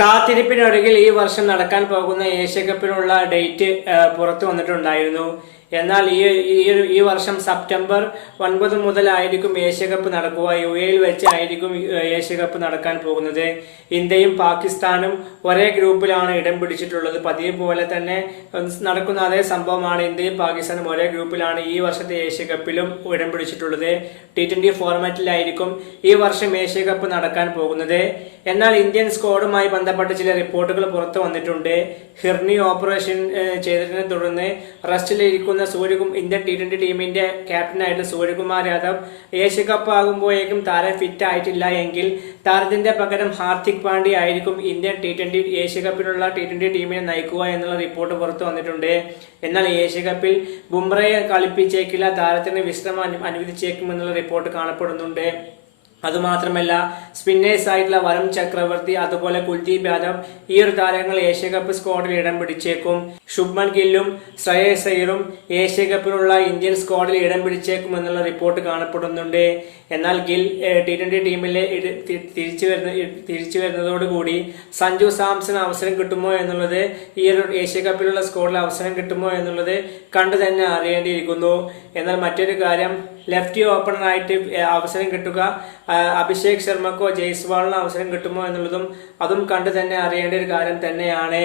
കാത്തിരിപ്പിനൊടുവിൽ ഈ വർഷം നടക്കാൻ പോകുന്ന ഏഷ്യാകപ്പിനുള്ള ഡേറ്റ് പുറത്തു വന്നിട്ടുണ്ടായിരുന്നു. എന്നാൽ ഈ വർഷം സെപ്റ്റംബർ 9 മുതലായിരിക്കും ഏഷ്യാകപ്പ് നടക്കുക. UAE വെച്ചായിരിക്കും ഏഷ്യാകപ്പ് നടക്കാൻ പോകുന്നത്. ഇന്ത്യയും പാകിസ്ഥാനും ഒരേ ഗ്രൂപ്പിലാണ് ഇടം പിടിച്ചിട്ടുള്ളത്. പതിവ് പോലെ തന്നെ നടക്കുന്ന അതേ സംഭവമാണ്. ഇന്ത്യയും പാകിസ്ഥാനും ഒരേ ഗ്രൂപ്പിലാണ് ഈ വർഷത്തെ ഏഷ്യാകപ്പിലും ഇടം പിടിച്ചിട്ടുള്ളത്. T20 ഫോർമാറ്റിലായിരിക്കും ഈ വർഷം ഏഷ്യാകപ്പ് നടക്കാൻ പോകുന്നത്. എന്നാൽ ഇന്ത്യൻ സ്ക്വാഡുമായി ബന്ധപ്പെട്ട ചില റിപ്പോർട്ടുകൾ പുറത്തു വന്നിട്ടുണ്ട്. ഹിർണി ഓപ്പറേഷൻ ചെയ്തതിനെ തുടർന്ന് റെസ്റ്റിലിരിക്കുന്ന ഇന്ത്യൻ T20 ടീമിന്റെ ക്യാപ്റ്റനായിട്ടുള്ള സൂര്യകുമാർ യാദവ് ഏഷ്യാകപ്പ് ആകുമ്പോഴേക്കും താരം ഫിറ്റ് ആയിട്ടില്ല എങ്കിൽ താരത്തിന്റെ പകരം ഹാർദിക് പാണ്ഡ്യ ആയിരിക്കും ഇന്ത്യൻ T20 ഏഷ്യാകപ്പിനുള്ള T20 ടീമിനെ നയിക്കുക എന്നുള്ള റിപ്പോർട്ട് പുറത്തു വന്നിട്ടുണ്ട്. എന്നാൽ ഏഷ്യാകപ്പിൽ ബുംറയെ കളിപ്പിച്ചേക്കില്ല, താരത്തിന് വിശ്രമം അനുവദിച്ചേക്കുമെന്നുള്ള റിപ്പോർട്ട് കാണപ്പെടുന്നുണ്ട്. അതുമാത്രമല്ല, സ്പിന്നേഴ്സ് ആയിട്ടുള്ള വരുൺ ചക്രവർത്തി അതുപോലെ കുൽദീപ് യാദവ് ഈ ഒരു താരങ്ങൾ ഏഷ്യാകപ്പ് സ്ക്വാഡിൽ ഇടം പിടിച്ചേക്കും. ശുഭ്മൻ ഗില്ലും ശ്രേയസ് അയ്യറും ഏഷ്യാകപ്പിനുള്ള ഇന്ത്യൻ സ്ക്വാഡിൽ ഇടം പിടിച്ചേക്കും എന്നുള്ള റിപ്പോർട്ട് കാണപ്പെടുന്നുണ്ട്. എന്നാൽ ഗിൽ T20 ടീമിലെ തിരിച്ചു വരുന്നതോടുകൂടി സഞ്ജു സാംസൺ അവസരം കിട്ടുമോ എന്നുള്ളത്, ഈ ഒരു ഏഷ്യാകപ്പിലുള്ള സ്ക്വാഡിൽ അവസരം കിട്ടുമോ എന്നുള്ളത് കണ്ടു തന്നെ അറിയേണ്ടിയിരിക്കുന്നു. എന്നാൽ മറ്റൊരു കാര്യം, ലെഫ്റ്റ് ഓപ്പണറായിട്ട് അവസരം കിട്ടുക അഭിഷേക് ശർമ്മക്കോ ജയ്സ്വാളിനോ അവസരം കിട്ടുമോ എന്നുള്ളതും അതും കണ്ടു തന്നെ അറിയേണ്ട ഒരു കാര്യം തന്നെയാണ്.